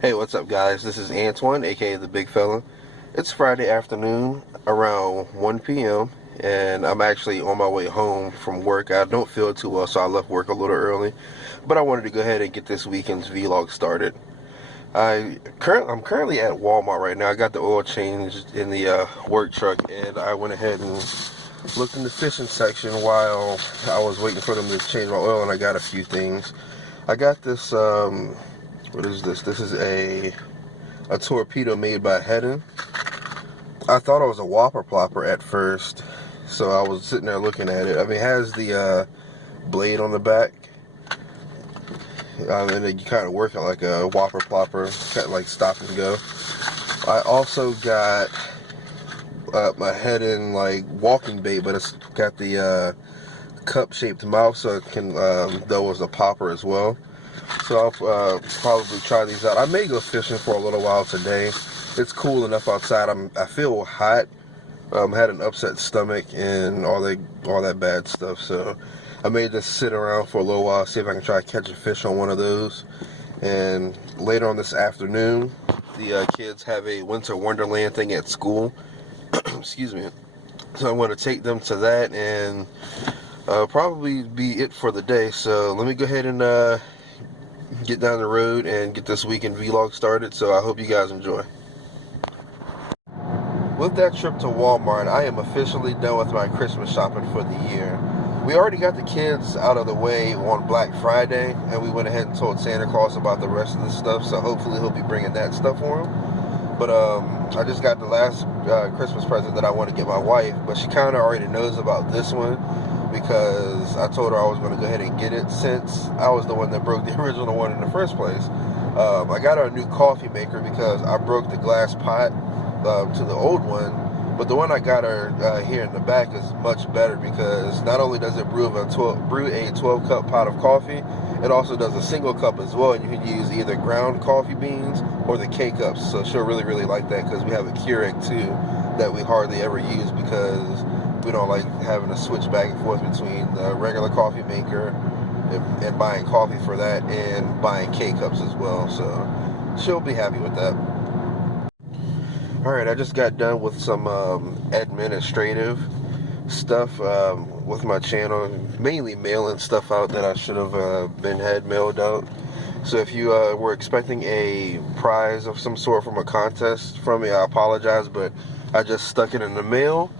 Hey, what's up, guys? This is Antoine, aka the Bigfella. It's Friday afternoon around 1 p.m., and I'm actually on my way home from work. I don't feel too well, so I left work a little early, but I wanted to go ahead and get this weekend's vlog started. I'm currently at Walmart right now. I got the oil changed in the work truck, and I went ahead and looked in the fishing section while I was waiting for them to change my oil, and I got a few things. I got this, what is this? This is a torpedo made by Hedden. I thought it was a whopper plopper at first, so I was sitting there looking at it. I mean, it has the blade on the back, and then you kind of work it like a whopper plopper, kind of like stop and go. I also got my Hedden like walking bait, but it's got the cup-shaped mouth, so it can though as a popper as well. So I'll probably try these out. I may go fishing for a little while today. It's cool enough outside. I feel hot. Had an upset stomach and all that bad stuff. So I may just sit around for a little while, see if I can try to catch a fish on one of those. And later on this afternoon, the kids have a winter wonderland thing at school. Excuse me. So I'm going to take them to that and probably be it for the day. So let me go ahead and get down the road and get this weekend vlog started. So I hope you guys enjoy. With that trip to Walmart, I am officially done with my Christmas shopping for the year. We already got the kids out of the way on Black Friday, and we went ahead and told Santa Claus about the rest of the stuff, so hopefully he'll be bringing that stuff for him. But I just got the last Christmas present that I want to get my wife, but she kind of already knows about this one because I told her I was going to go ahead and get it since I was the one that broke the original one in the first place. I got her a new coffee maker because I broke the glass pot to the old one, but the one I got her here in the back is much better because not only does it brew a 12 cup pot of coffee, it also does a single cup as well, and you can use either ground coffee beans or the K-cups. So she'll really like that because we have a Keurig too that we hardly ever use because we don't like having to switch back and forth between the regular coffee maker and buying coffee for that and buying K-cups as well. So she'll be happy with that. Alright, I just got done with some administrative stuff with my channel, mainly mailing stuff out that I should have had mailed out. So if you were expecting a prize of some sort from a contest from me, I apologize, but I just stuck it in the mail,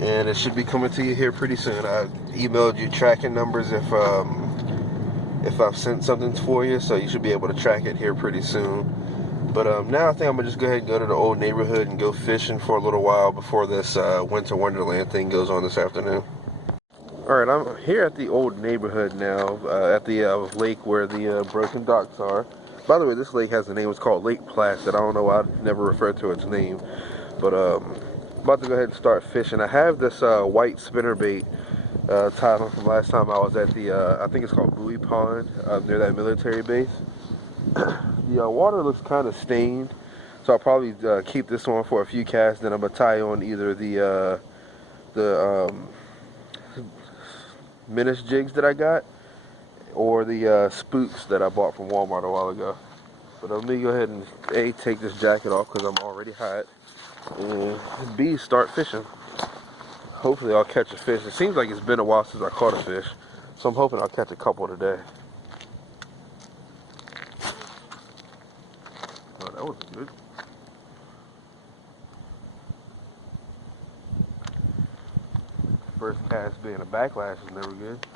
and it should be coming to you here pretty soon. I emailed you tracking numbers if I've sent something for you, so you should be able to track it here pretty soon. But now I think I'm going to just go ahead and go to the old neighborhood and go fishing for a little while before this winter wonderland thing goes on this afternoon. Alright, I'm here at the old neighborhood now, at the lake where the broken docks are. By the way, this lake has a name. It's called Lake Placid. I don't know why I never referred to its name. But about to go ahead and start fishing. I have this white spinnerbait tied on from last time I was at the, I think it's called Buoy Pond, near that military base. The water looks kind of stained, so I'll probably keep this one for a few casts. Then I'm gonna tie on either the menace jigs that I got or the spooks that I bought from Walmart a while ago. But let me go ahead and A, take this jacket off because I'm already hot, and B, start fishing. Hopefully I'll catch a fish. It seems like it's been a while since I caught a fish, so I'm hoping I'll catch a couple today. Oh, that was good. First cast being a backlash is never good.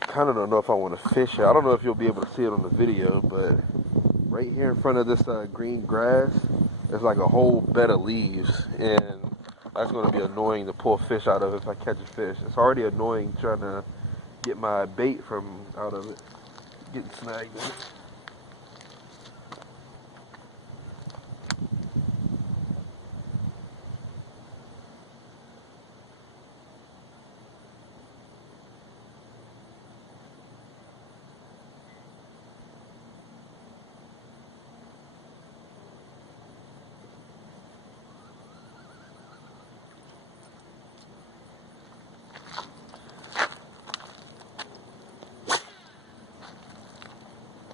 Kind of don't know if I want to fish it. I don't know if you'll be able to see it on the video, but right here in front of this green grass, there's like a whole bed of leaves, and that's going to be annoying to pull fish out of if I catch a fish. It's already annoying trying to get my bait from out of it, getting snagged in it.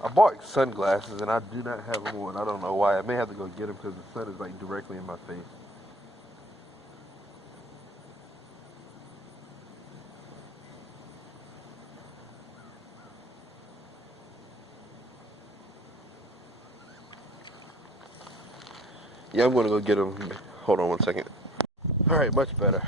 I bought sunglasses and I do not have them on. I don't know why. I may have to go get them because the sun is like directly in my face. Yeah, I'm gonna go get them. Hold on one second. All right, much better.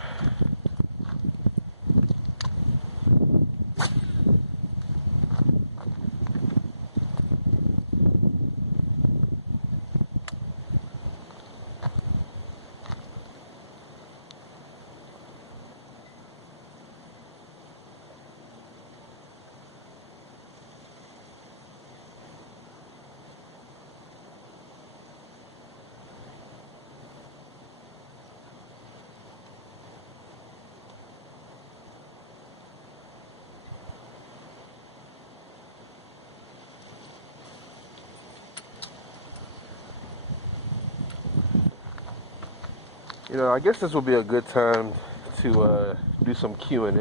You know, I guess this will be a good time to do some Q&As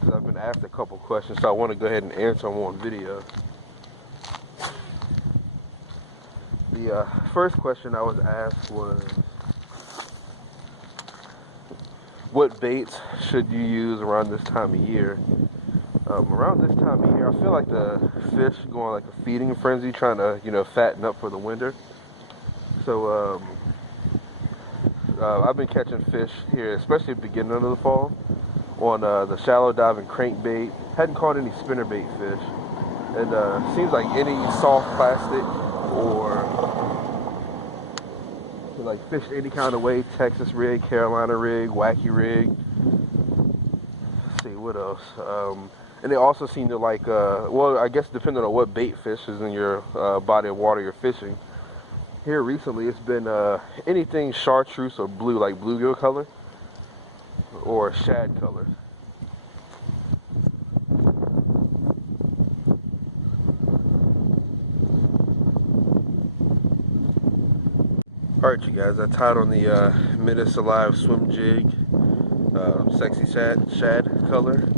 because I've been asked a couple questions, so I want to go ahead and answer them on video. The first question I was asked was, what baits should you use around this time of year? Around this time of year, I feel like the fish going like a feeding frenzy, trying to, you know, fatten up for the winter. So I've been catching fish here, especially at the beginning of the fall, on the shallow diving crankbait. Hadn't caught any spinnerbait fish. And seems like any soft plastic or like fish any kind of way, Texas rig, Carolina rig, wacky rig. Let's see, what else? And they also seem to like, well, I guess depending on what bait fish is in your body of water you're fishing. Here recently it's been anything chartreuse or blue, like bluegill color or shad color. Alright you guys, I tied on the Menace Alive swim jig, sexy shad color,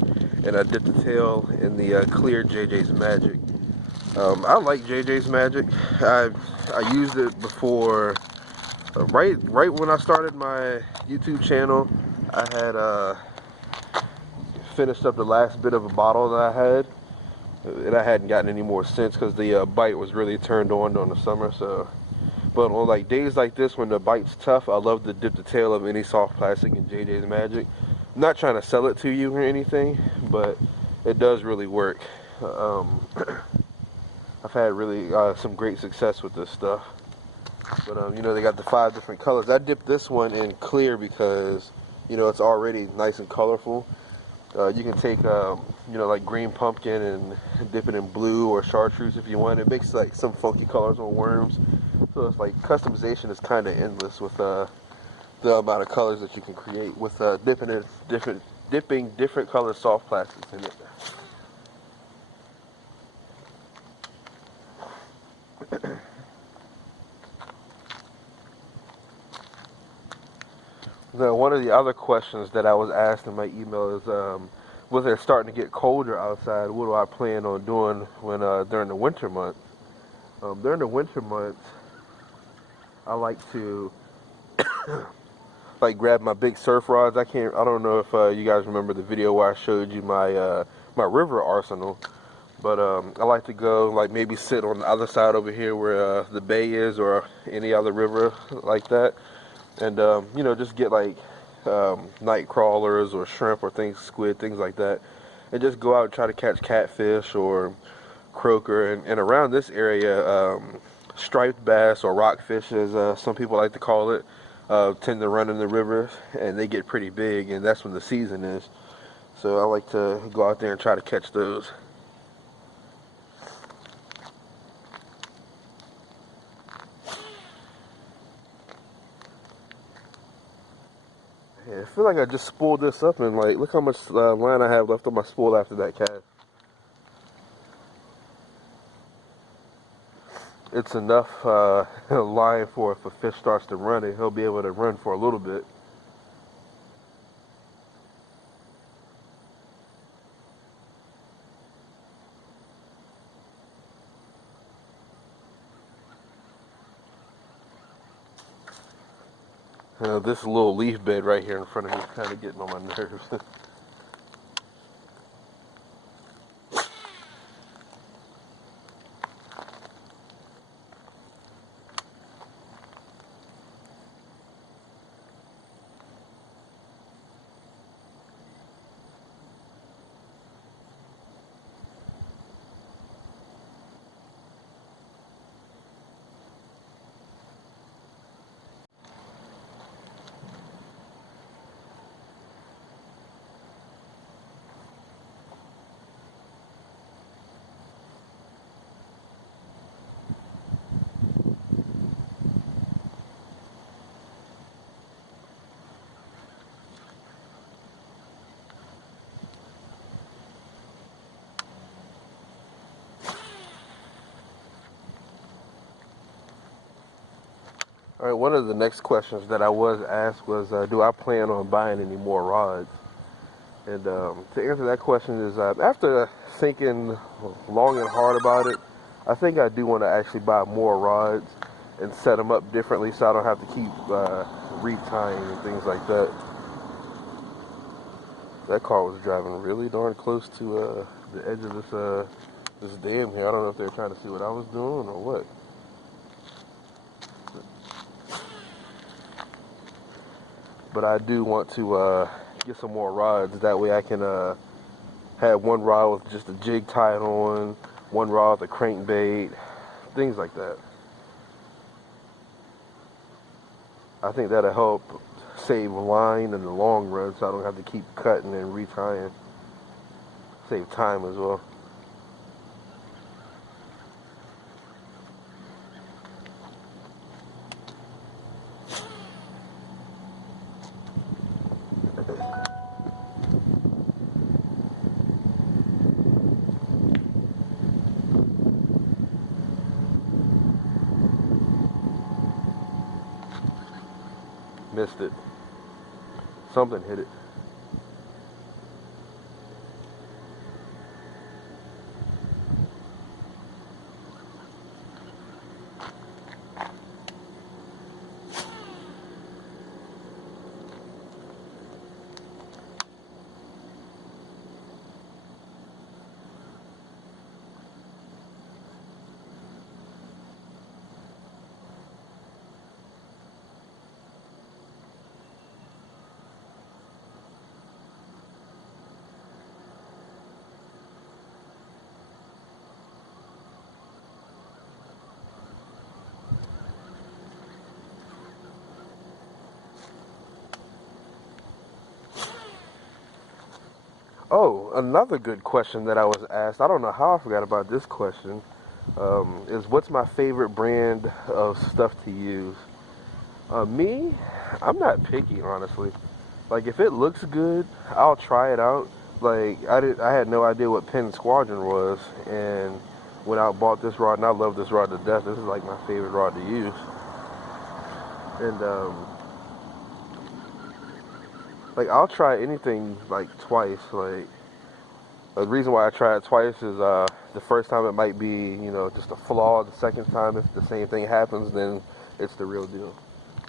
and I dipped the tail in the clear JJ's Magic. I like JJ's Magic. I used it before, right when I started my YouTube channel. I had finished up the last bit of a bottle that I had, and I hadn't gotten any more since because the bite was really turned on during the summer. So, but on like days like this when the bite's tough, I love to dip the tail of any soft plastic in JJ's Magic. I'm not trying to sell it to you or anything, but it does really work. I've had really some great success with this stuff. But you know, they got the 5 different colors. I dipped this one in clear because, you know, it's already nice and colorful. You can take you know, like green pumpkin and dip it in blue or chartreuse if you want. It makes like some funky colors on worms. So it's like customization is kind of endless with the amount of colors that you can create with dipping different color soft plastics in it. Now, one of the other questions that I was asked in my email is, was it starting to get colder outside? What do I plan on doing when during the winter months? During the winter months, I like to like grab my big surf rods. I don't know if you guys remember the video where I showed you my my river arsenal, but I like to go like maybe sit on the other side over here where the bay is, or any other river like that. And you know, just get like night crawlers or shrimp or squid, things like that, and just go out and try to catch catfish or croaker. And around this area, striped bass or rockfish, as some people like to call it, tend to run in the rivers, and they get pretty big, and that's when the season is. So I like to go out there and try to catch those. Yeah, I feel like I just spooled this up, and like, look how much line I have left on my spool after that cast. It's enough line for if a fish starts to run it, he'll be able to run for a little bit. This little leaf bed right here in front of me is kind of getting on my nerves. All right, one of the next questions that I was asked was, do I plan on buying any more rods? And to answer that question is, after thinking long and hard about it, I think I do want to actually buy more rods and set them up differently so I don't have to keep retying and things like that. That car was driving really darn close to the edge of this dam here. I don't know if they're trying to see what I was doing or what. But I do want to get some more rods. That way I can have one rod with just a jig tied on, one rod with a crankbait, things like that. I think that'll help save line in the long run so I don't have to keep cutting and retying. Save time as well. Missed it. Something hit it. Oh, another good question that I was asked, I don't know how I forgot about this question, is what's my favorite brand of stuff to use? Me, I'm not picky, honestly. Like, if it looks good, I'll try it out. Like, I had no idea what Penn Squadron was, and went out and bought this rod, and I love this rod to death. This is like my favorite rod to use. And, like, I'll try anything, like, twice. Like, the reason why I try it twice is the first time it might be, just a flaw. The second time, if the same thing happens, then it's the real deal.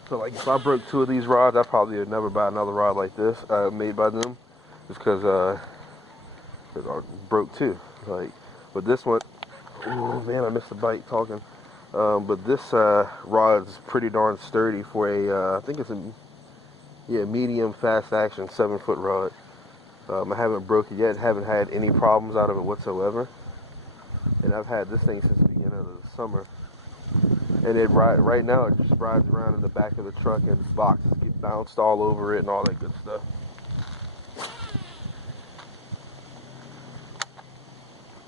So, like, if I broke two of these rods, I probably would never buy another rod like this made by them, just because I broke two. Like, but this one, oh man, I missed the bite talking. But this rod's pretty darn sturdy for I think it's a medium fast action 7-foot rod. I haven't broke it yet, haven't had any problems out of it whatsoever. And I've had this thing since the beginning of the summer. And right now it just rides around in the back of the truck and boxes get bounced all over it and all that good stuff.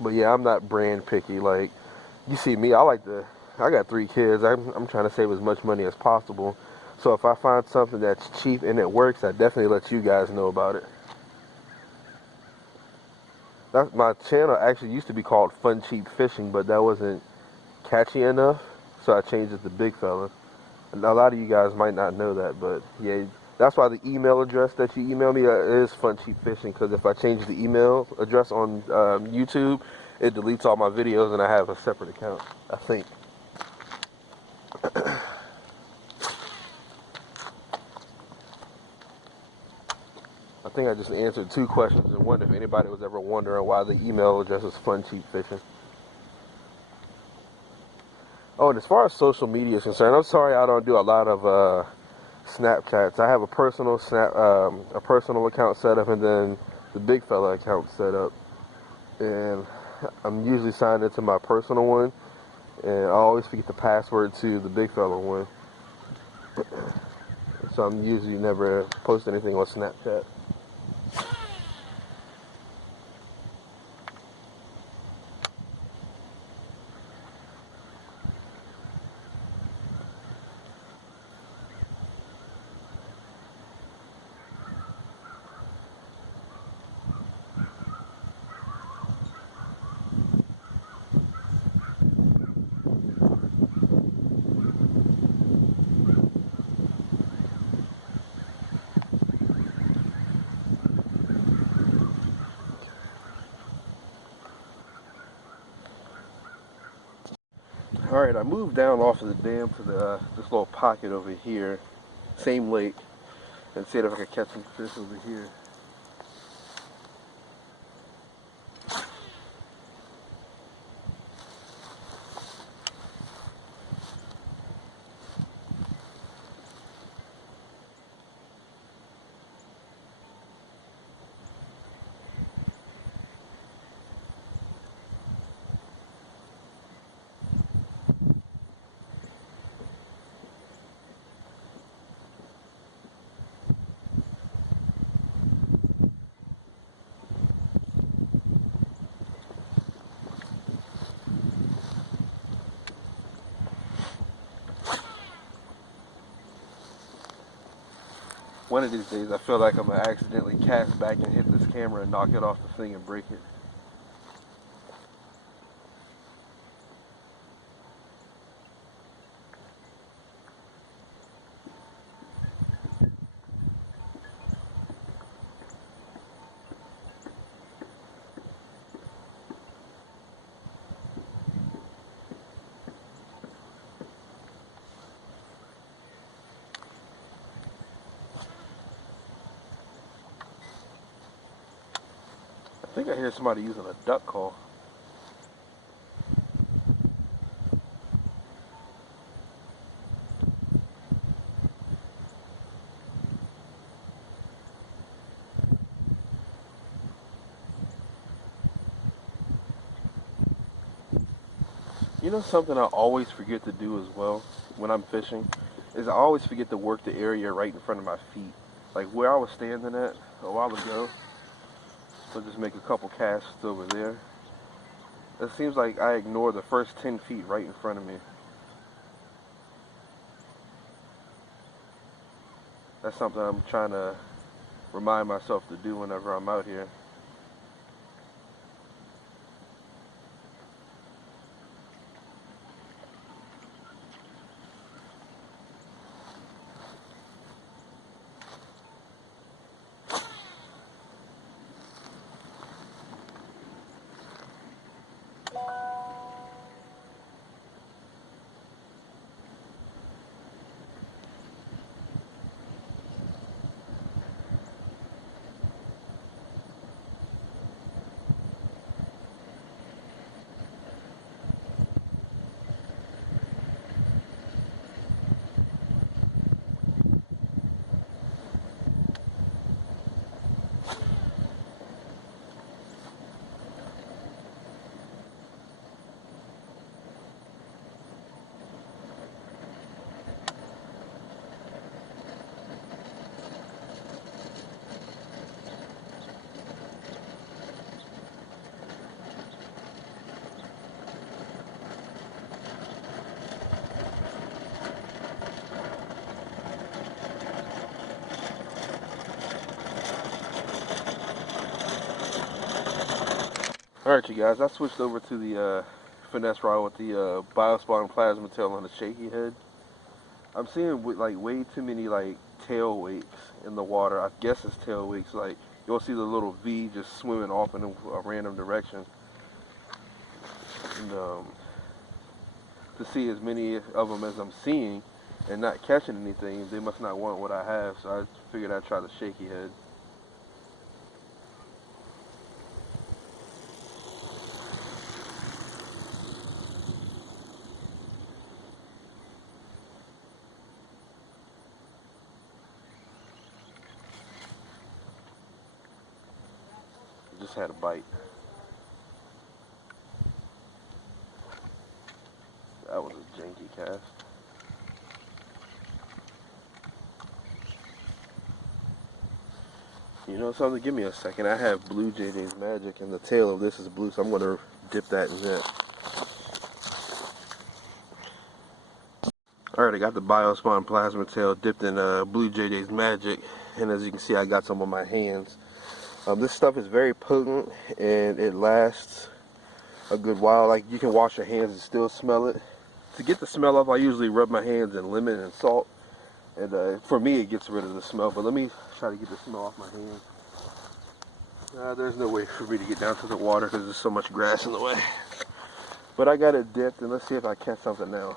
But yeah, I'm not brand picky. Like, you see me, I got 3 kids. I'm trying to save as much money as possible. So if I find something that's cheap and it works, I definitely let you guys know about it. My channel actually used to be called Fun Cheap Fishing, but that wasn't catchy enough, so I changed it to Bigfella. And a lot of you guys might not know that, but yeah, that's why the email address that you email me is Fun Cheap Fishing, because if I change the email address on YouTube, it deletes all my videos and I have a separate account, I think. think I just answered 2 questions in one. If anybody was ever wondering why the email address is Fun Cheap Fishing. Oh, and as far as social media is concerned, I'm sorry I don't do a lot of Snapchats. I have a personal account set up, and then the Bigfella account set up. And I'm usually signed into my personal one, and I always forget the password to the Bigfella one. So I'm usually never post anything on Snapchat. Alright, I moved down off of the dam to this little pocket over here, same lake, and see if I could catch some fish over here. One of these days, I feel like I'm going to accidentally cast back and hit this camera and knock it off the thing and break it. I think I hear somebody using a duck call. You know something I always forget to do as well when I'm fishing is I always forget to work the area right in front of my feet. Like where I was standing at a while ago, so just make a couple casts over there. It seems like I ignore the first 10 feet right in front of me. That's something I'm trying to remind myself to do whenever I'm out here. Alright you guys, I switched over to the finesse rod with the Biospawn plasma tail on the shaky head. I'm seeing like way too many like tail wakes in the water. I guess it's tail wakes. Like you'll see the little V just swimming off in a random direction. And to see as many of them as I'm seeing and not catching anything, they must not want what I have. So I figured I'd try the shaky head. just had a bite. That was a janky cast. You know something? Give me a second. I have Blue JJ's Magic, and the tail of this is blue, so I'm going to dip that in that. Alright, I got the Biospawn Plasma Tail dipped in Blue JJ's Magic, and as you can see, I got some on my hands. This stuff is very potent, and it lasts a good while. Like, you can wash your hands and still smell it. To get the smell off, I usually rub my hands in lemon and salt, and for me, it gets rid of the smell. But let me try to get the smell off my hands. There's no way for me to get down to the water because there's so much grass in the way. But I got it dipped, and let's see if I catch something now.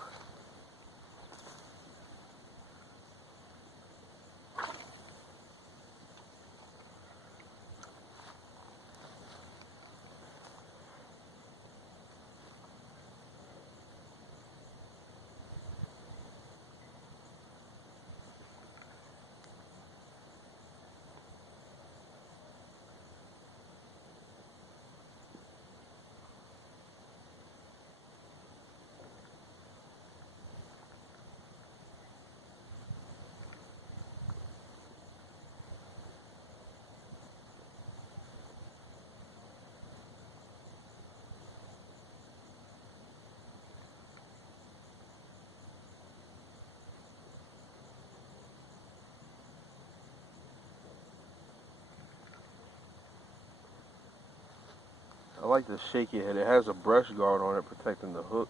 I like the shaky head. It has a brush guard on it protecting the hook.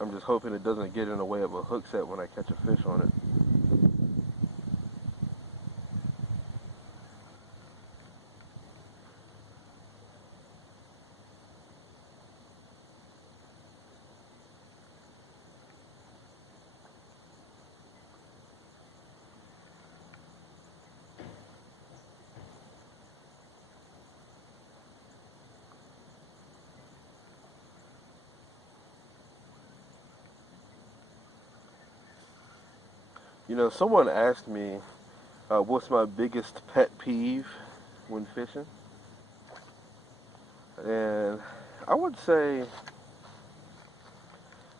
I'm just hoping it doesn't get in the way of a hook set when I catch a fish on it. You know, someone asked me what's my biggest pet peeve when fishing, and I would say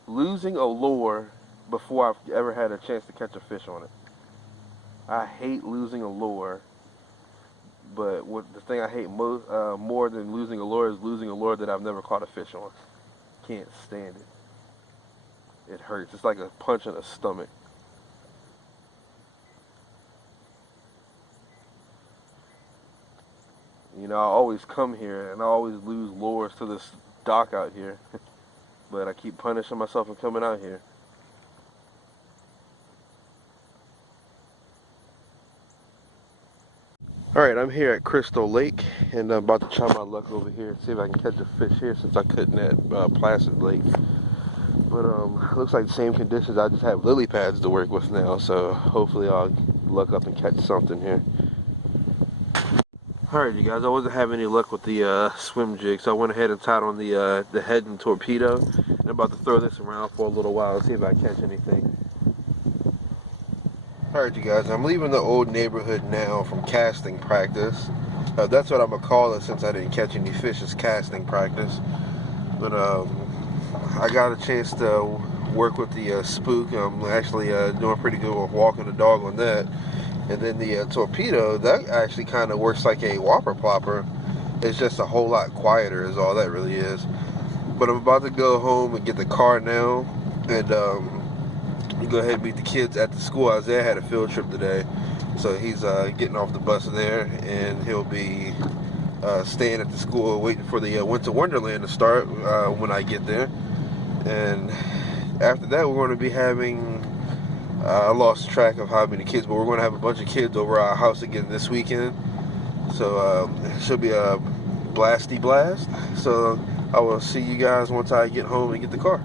losing a lure before I've ever had a chance to catch a fish on it. I hate losing a lure, but the thing I hate more than losing a lure is losing a lure that I've never caught a fish on. Can't stand it. It hurts. It's like a punch in the stomach. You know, I always come here and I always lose lures to this dock out here. But I keep punishing myself and coming out here. Alright, I'm here at Crystal Lake and I'm about to try my luck over here. See if I can catch a fish here since I couldn't at Placid Lake. But looks like the same conditions. I just have lily pads to work with now, so hopefully I'll luck up and catch something here. Alright, you guys, I wasn't having any luck with the swim jig, so I went ahead and tied on the head and torpedo. And I'm about to throw this around for a little while and see if I catch anything. Alright, you guys, I'm leaving the old neighborhood now from casting practice. That's what I'm going to call it since I didn't catch any fish, is casting practice. But I got a chance to work with the spook. I'm actually doing pretty good with walking the dog on that. And then the torpedo, that actually kind of works like a whopper plopper. It's just a whole lot quieter is all that really is. But I'm about to go home and get the car now. And go ahead and meet the kids at the school. Isaiah had a field trip today. So he's getting off the bus there. And he'll be staying at the school waiting for the Winter Wonderland to start when I get there. And after that, we're going to be having... I lost track of how many kids, but we're going to have a bunch of kids over our house again this weekend. So it should be a blasty blast. So I will see you guys once I get home and get the car.